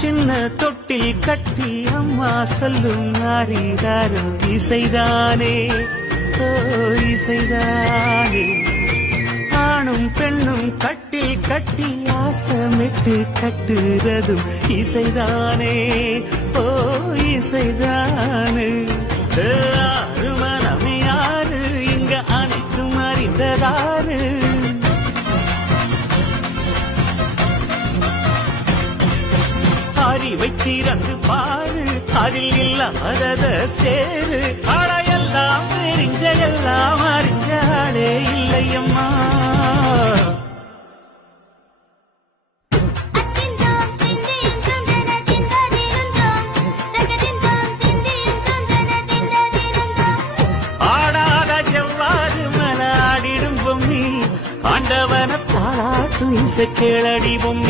சின்ன தொட்டில் கட்டி அம்மா சொல்லும் ஆரிதாரும் இசைதானே ஓ இசைதானே. ஆணும் பெண்ணும் கட்டில் கட்டி ஆசமிட்டு கட்டுறதும் இசைதானே ஓ இசைதானே. ஆறு மனமே யாரு இங்க அனைத்தும் அறிந்ததாரு. அறிவை திறந்து பாரு அதில் இல்லாதத சேரு. அடையெல்லாம் தெரிஞ்ச எல்லாம் அறிஞ்சாலே இல்லையம்மா. ஆடாத செவ்வாது மலாடிடும் பொம்மி ஆண்டவன பாராட்டும் இசை கேளடி பொம்மி.